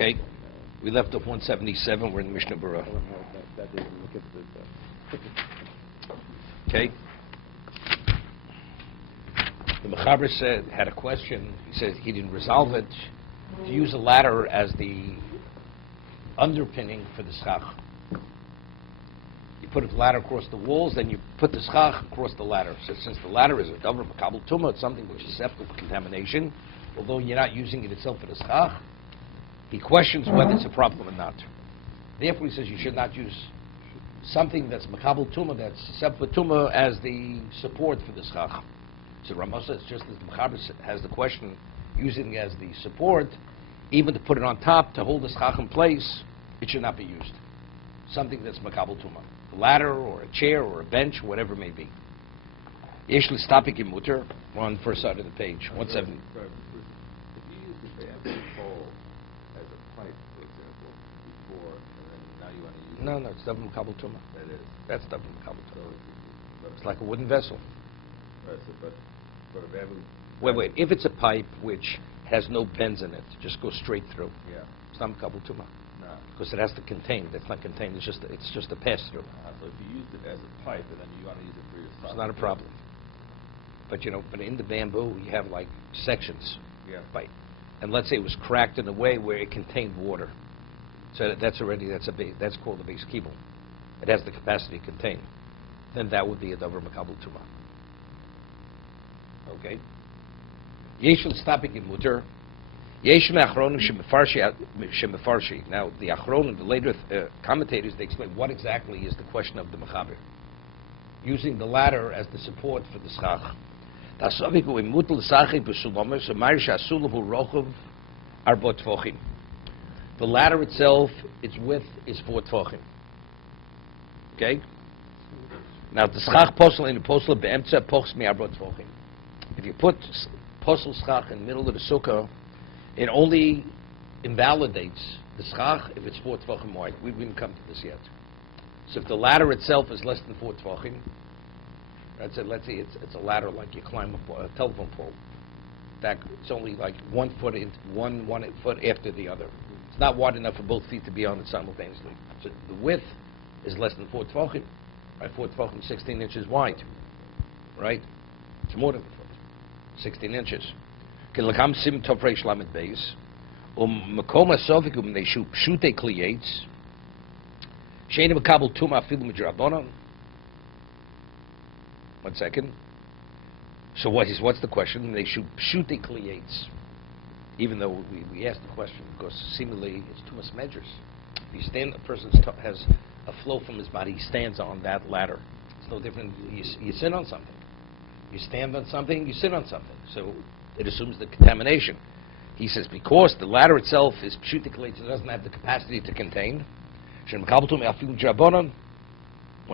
Okay, we left off 177. We're in the Mishna Berura. Okay. The Mechaber had a question. He said he didn't resolve it. To use a ladder as the underpinning for the schach. You put a ladder across the walls, then you put the schach across the ladder. So since the ladder is a davar makabel tumah, it's something which is susceptible to contamination, although you're not using it itself for the schach, he questions whether it's a problem or not. Therefore, he says you should not use something that's makabel tumah, that's susceptible to tumah, as the support for the schach. So Ramah says, just as the Mechaber has the question, using it as the support, even to put it on top to hold the schach in place, it should not be used. Something that's makabel tumah, a ladder or a chair or a bench, whatever it may be. Yesh l'stapik im muter. We're on the first side of the page. 170. If you use the bamboo pole as a pipe, for example, before, and then now you want to use No, it's double makabel tumah. That is. That's double makabel So tumah. It's like a wooden vessel. Right, so, but for a bamboo. Wait. If it's a pipe which has no bends in it, just goes straight through. Yeah. It's not makabel tumah. No. Because it has to contain. That's not contained. It's just a pass through. So if you used it as a pipe, and then you want to use it for your It's not a problem. But but in the bamboo you have like sections. Yeah. Right. And let's say it was cracked in a way where it contained water. So that's called a base kibble. It has the capacity to contain. Then that would be a davar makabel tumah. Okay. Yesh l'stapik im muter. Yesh me'achronim shemefarshi. Now the achronim, the later commentators, they explain what exactly is the question of the Mechaber. Using the ladder as the support for the schach. The ladder itself, its width is 4 tefachim. Okay? Now the schach posel in the posel be'emtza pochs mi'arbot tefachim. If you put posel schach in the middle of the sukkah, it only invalidates the schach if it's 4 tefachim wide. We didn't come to this yet. So if the ladder itself is less than 4 tefachim, let's say it's a ladder like you climb up a telephone pole. It's only like 1 foot one foot after the other. It's not wide enough for both feet to be on it simultaneously. So the width is less than 4 tefachim. Right? 4 tefachim, 16 inches wide. Right? It's more than a foot. 16 inches. Kilakam sim tofreish lamed beis. Makom asofikum they shoot kliyates. Shein makabel tumah afilu midrabanan. 1 second. So what's the question? They shoot the kliyates. Even though we asked the question because seemingly it's too much measures. If you stand, a person has a flow from his body. He stands on that ladder. It's no different. You sit on something. You stand on something. You sit on something. So it assumes the contamination. He says because the ladder itself is shoot the kliyates, it doesn't have the capacity to contain. 1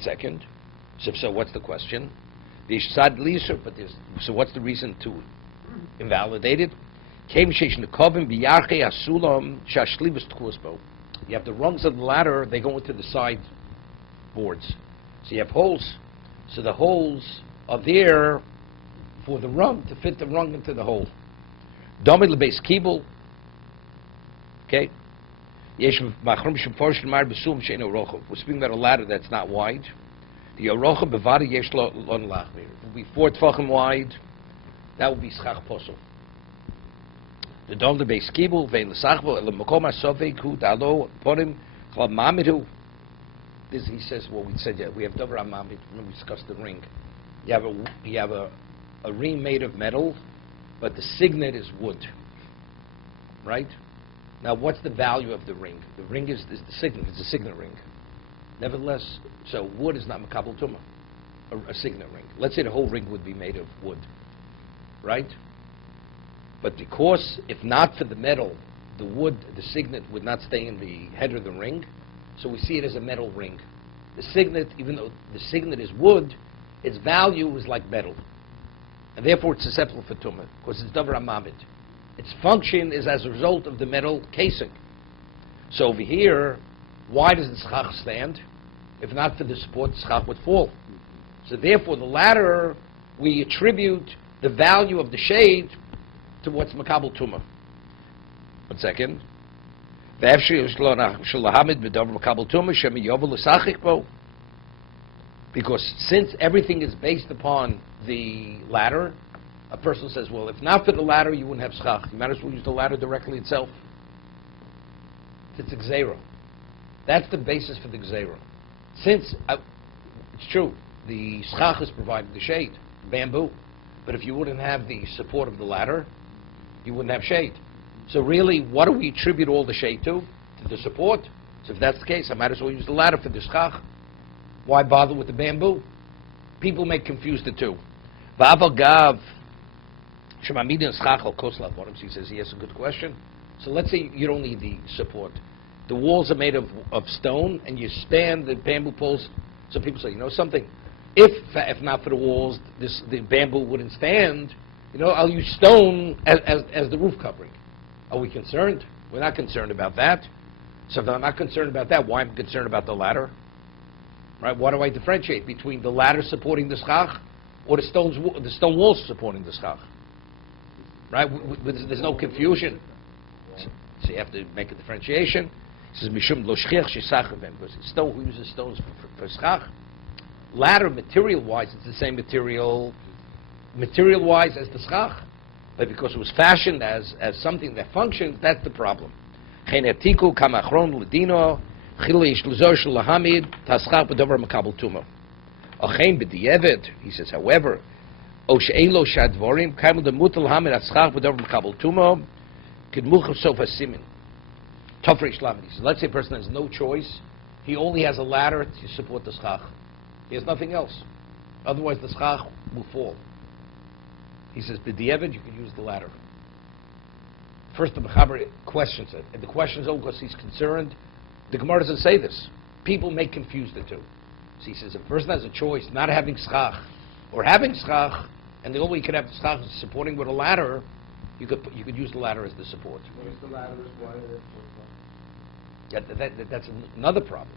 second. So what's the question? So what's the reason to invalidate it? You have the rungs of the ladder, they go into the side boards. So you have holes. So the holes are there for the rung, to fit the rung into the hole. Okay? We're speaking about a ladder that's not wide. The Yarocha Bevada Yesh Lon Lachmir. It will be 4 tefachim wide. That will be schach posel. The dom the base kibul vein l'sachbo el makom asovei ku dalo porim chlab mamidu. This he says. Well, we said we have davar mamid. Remember we discussed the ring. You have a ring made of metal, but the signet is wood. Right? Now, what's the value of the ring? The ring is the signet. It's a signet ring. Nevertheless, so wood is not makabel tumah, a signet ring. Let's say the whole ring would be made of wood, right? But because if not for the metal, the wood, the signet would not stay in the head of the ring, so we see it as a metal ring. The signet, even though the signet is wood, its value is like metal, and therefore it's susceptible for tumah because it's davar hamamid. Its function is as a result of the metal casing. So over here, why does the schach stand? If not for the support, the schach would fall. So therefore, the ladder, we attribute the value of the shade to what's makabel tumah. 1 second. Because since everything is based upon the ladder, a person says, well, if not for the ladder, you wouldn't have schach. You might as well use the ladder directly itself. It's a gzeira. That's the basis for the gzeira. Since, it's true, the schach is providing the shade, bamboo. But if you wouldn't have the support of the ladder, you wouldn't have shade. So really, what do we attribute all the shade to? To the support. So if that's the case, I might as well use the ladder for the schach. Why bother with the bamboo? People may confuse the two. He says he has a good question. So let's say you don't need the support. The walls are made of stone, and you span the bamboo poles. So people say, you know something? If not for the walls, the bamboo wouldn't stand. I'll use stone as the roof covering. Are we concerned? We're not concerned about that. So if I'm not concerned about that, why am I concerned about the ladder? Right? Why do I differentiate between the ladder supporting the schach or the stone walls supporting the schach? Right? There's no confusion. So you have to make a differentiation. It says mishum lo shchiach shesachar ben, because stone, who uses stones for schach? Ladder, material-wise, it's the same material-wise as the schach, but because it was fashioned as something that functions, that's the problem. He says, however, let's say a person has no choice. He only has a ladder to support the schach. He has nothing else. Otherwise, the schach will fall. He says, b'di'evet, you can use the ladder. First, the Mechaber questions it. And the question is only because he's concerned. The Gemara doesn't say this. People may confuse the two. So he says, if a person has a choice, not having schach or having schach, and the only way you could have the schach is supporting with a ladder, you could use the ladder as the support. What is the ladder required? That's another problem.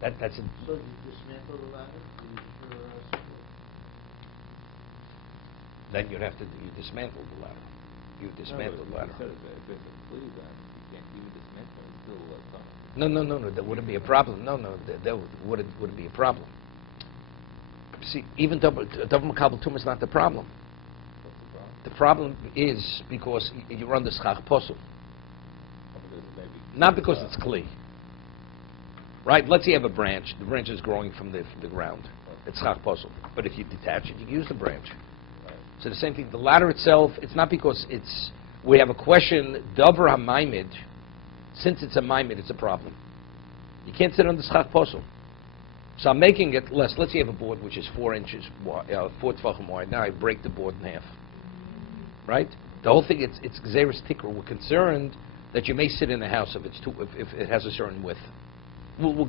So you dismantle the ladder? Then you dismantle the ladder. You dismantle the ladder. If it's a flea, then you can't even dismantle it. It's still something. No, that wouldn't be a problem. No, that wouldn't be a problem. See, even double makabel tumah is not the problem. What's the problem? The problem is because you run the schach posel. Not because it's kli. Right? Let's say you have a branch. The branch is growing from the ground. It's schach posel. But if you detach it, you can use the branch. So the same thing. The ladder itself, it's not because we have a question, davar ha-maimid, since it's a maimid, it's a problem. You can't sit on the schach posel. So I'm making it less. Let's say you have a board which is 4 inches wide, 4 tefachim wide. Now I break the board in half. Right? The whole thing, it's gzeres tikra. We're concerned that you may sit in a house if it has a certain width. We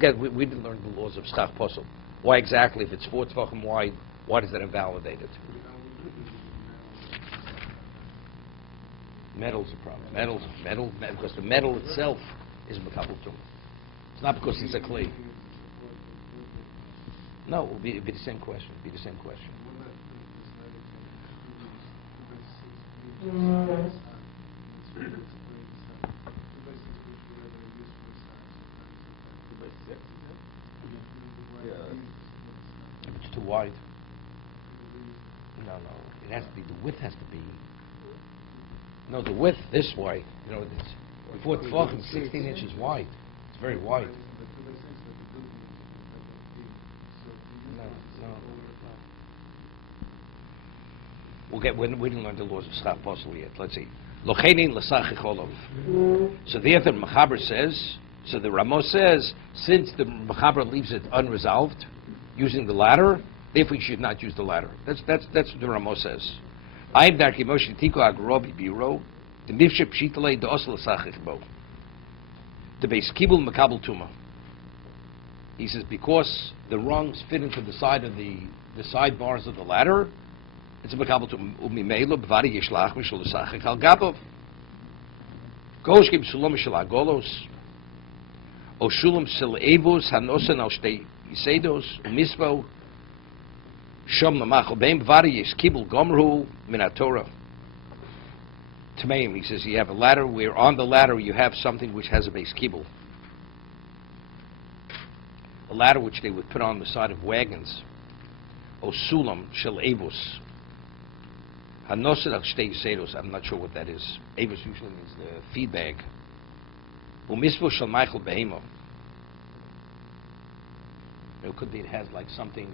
didn't learn the laws of schach posel. Why exactly? If it's 4 tefachim wide, why does that invalidate it? Metal's a problem. Metal, because the metal itself is makabel tumah. It's not because it's a kli. No, it'll be the same question. If it's too wide. No. It has to be. The width has to be. No, the width this way. Before the tefachim, 16 inches wide. It's very wide. No. We didn't learn the laws of schach posel yet. Let's see. Lochenin l'sachich olav. So therefore, Mechaber says. So the Ramos says, since the Mechaber leaves it unresolved, using the ladder, therefore you should not use the ladder. That's what the Ramos says. I'm darki Moshe Tiko Agrobi Biro, the Mifsheh Pshitale the Osel Sachich Bo. The Beis Kibul Makabel Tuma. He says because the rungs fit into the side of the side bars of the ladder, it's a Makabel Tuma. Umimelo Bvari Yishlach Mishul Sachich Al Gabov. Kosh Gib Sulam Shel Agolos. O Shulam Shel Evos Hanosen Al Shtei Yisedos Umisvo. Shom Mamachel Beim Bvari Yiskibul Gomru Min HaTorah. Tmeim, he says you have a ladder where on the ladder you have something which has a base kibble. A ladder which they would put on the side of wagons. O sulam shel avos. Hanosel shtei sedos. I'm not sure what that is. Avos usually means the feed bag. Umisvo shel Michael behemo. It could be it has like something,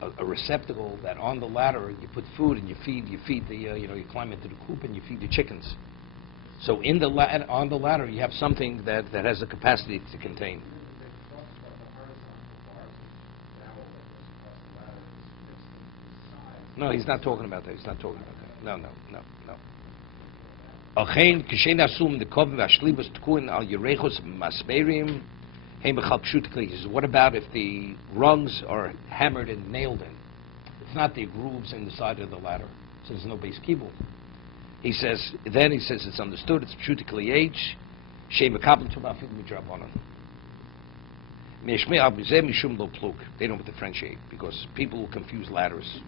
a receptacle that on the ladder you put food and you feed the, you climb into the coop and you feed the chickens. So in the on the ladder you have something that has the capacity to contain. No, he's not talking about that. He's not talking about that. No. He says, what about if the rungs are hammered and nailed in? It's not the grooves in the side of the ladder, so there's no base kibble. He says it's understood, it's pshutikli age, they don't differentiate because people will confuse ladders.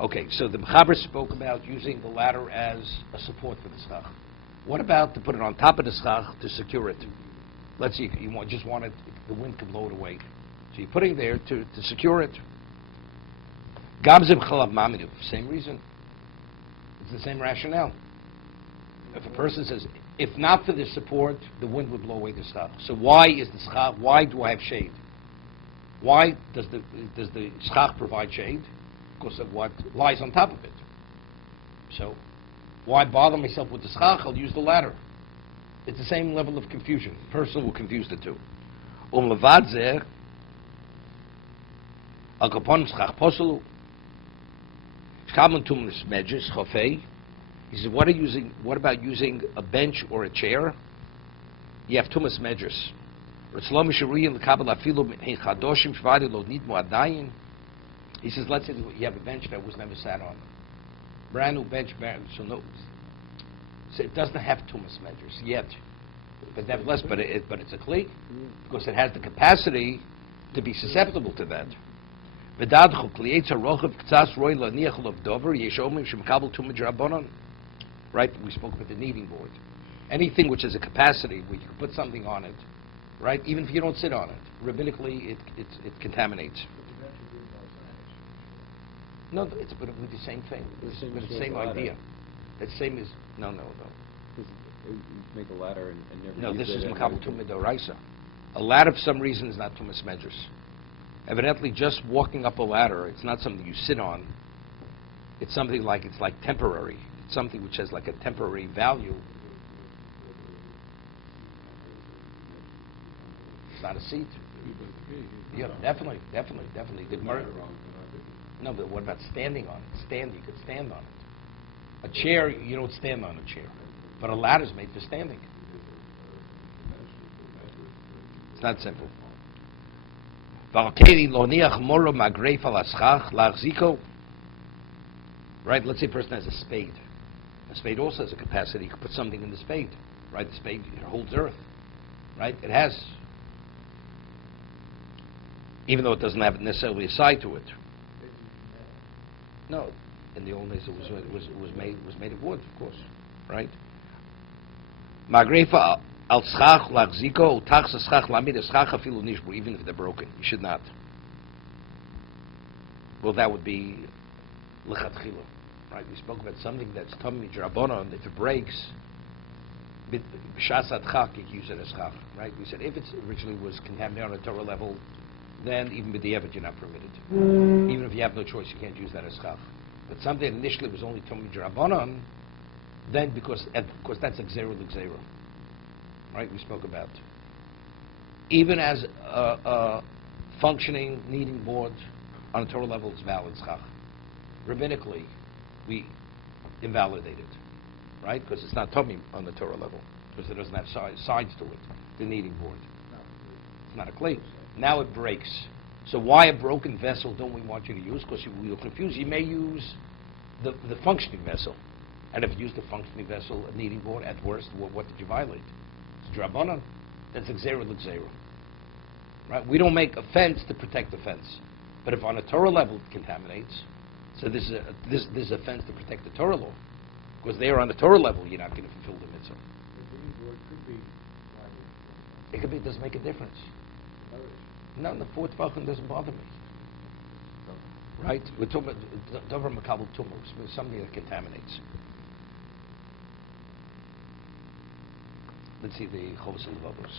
Okay, so the Mechaber spoke about using the ladder as a support for the schach. What about to put it on top of the schach to secure it? Let's see, you just want it, the wind can blow it away. So you're putting it there to secure it. Gabzim chalav mamidu, same reason. It's the same rationale. If a person says, if not for the support, the wind would blow away the schach. So why is the schach, why do I have shade? Why does the schach provide shade? Because of what lies on top of it. So why bother myself with the schach? I'll use the ladder. It's the same level of confusion. The person will confuse the two. He says, what about using a bench or a chair? You have tumas medras. He says, let's say you have a bench that was never sat on. Brand new bench, so no. So it doesn't have tumas medras yet. But nevertheless, but it's a kli, because it has the capacity to be susceptible to that. Right? We spoke about the kneading board. Anything which has a capacity where you can put something on it, right? Even if you don't sit on it, rabbinically it contaminates. No, it's but with the same thing. It's the same idea. The same as no. Make a ladder and never. No, use this is it makabel tumah d'oraisa. A ladder, for some reason, is not tumas medras. Evidently, just walking up a ladder, it's not something you sit on. It's something like temporary. It's something which has like a temporary value. It's not a seat. Yeah, definitely. The Gemara. No, but what about standing on it? You could stand on it. A chair, you don't stand on a chair. But a ladder is made for standing. It's not simple. Right, let's say a person has a spade. A spade also has a capacity. You can put something in the spade. Right, the spade holds earth. Right, it has. Even though it doesn't have necessarily a side to it. No, in the old days it was made of wood, of course, right? Magrefa al schach lachziko utach schach lamid schach afilu nishbu, even if they're broken, you should not. Well, that would be lechatchila, right? We spoke about something that's tummy drabonon. If it breaks, b'shas adchak you use it as schach, right? We said if it originally was contaminated on a Torah level, then even with the evet you're not permitted. Even if you have no choice, you can't use that as schach. But something that initially was only Tomei D'Rabbanan, then because that's Xero l'Xero. Right, we spoke about. Even as a functioning kneading board on a Torah level, it's valid schach. Rabbinically, we invalidate it. Right? Because it's not Tomei on the Torah level. Because it doesn't have sides to it, the kneading board. It's not a clay. Now it breaks. So why a broken vessel don't we want you to use? Because you'll confuse. You may use the functioning vessel. And if you use the functioning vessel, a kneading board, at worst, what did you violate? It's Drabanan. That's Xero l'Xero. Right? We don't make a fence to protect the fence. But if on a Torah level it contaminates, so this is a fence to protect the Torah law. Because there on the Torah level, you're not going to fulfill the mitzvah. It could be, it doesn't make a difference. No, the fourth Tvachim doesn't bother me. Right? We're talking about Dover Makabel Tumos, something that contaminates. Let's see the Chovos HaLevavos.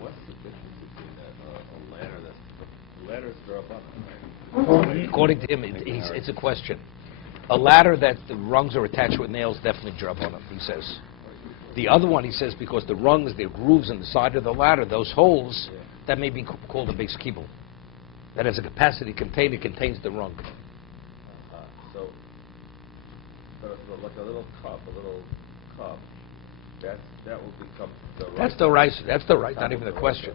What's the difference between a ladder the ladder's Rabbanan, According to him, it's a question. A ladder that the rungs are attached with nails, definitely Drabanan, he says. The other one, he says, because the rungs, there are grooves in the side of the ladder, those holes, that may be called a base kibble. That has a capacity contained, it contains the rung. So like a little cup, that will become the right. That's the right, not even the question.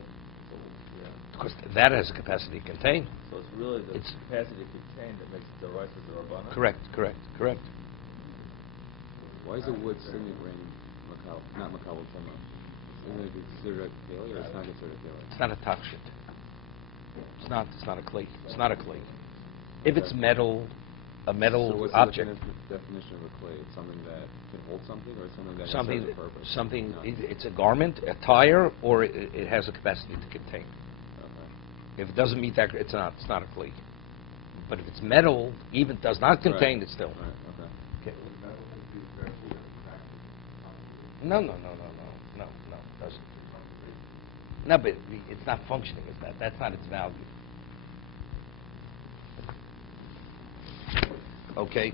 Because that has a capacity contained. So it's really the capacity contained that makes the rice of the Rabbanan? Correct. Why is the wood disintegrating not Makabel Tumah? Is it considered a failure or it's not considered a failure? It's not a takshit. It's not a clay. It's not a clay. If it's metal, a metal so what's object. the definition of a clay? It's something that can hold something, or it's something that has a purpose? Something. No. It's a garment, a tire, or it has a capacity to contain. Okay. If it doesn't meet that, it's not a clay. But if it's metal, even does not contain, it's still. Right. Okay. Okay. No, it doesn't. No, but it's not functioning as that. That's not its value. Okay.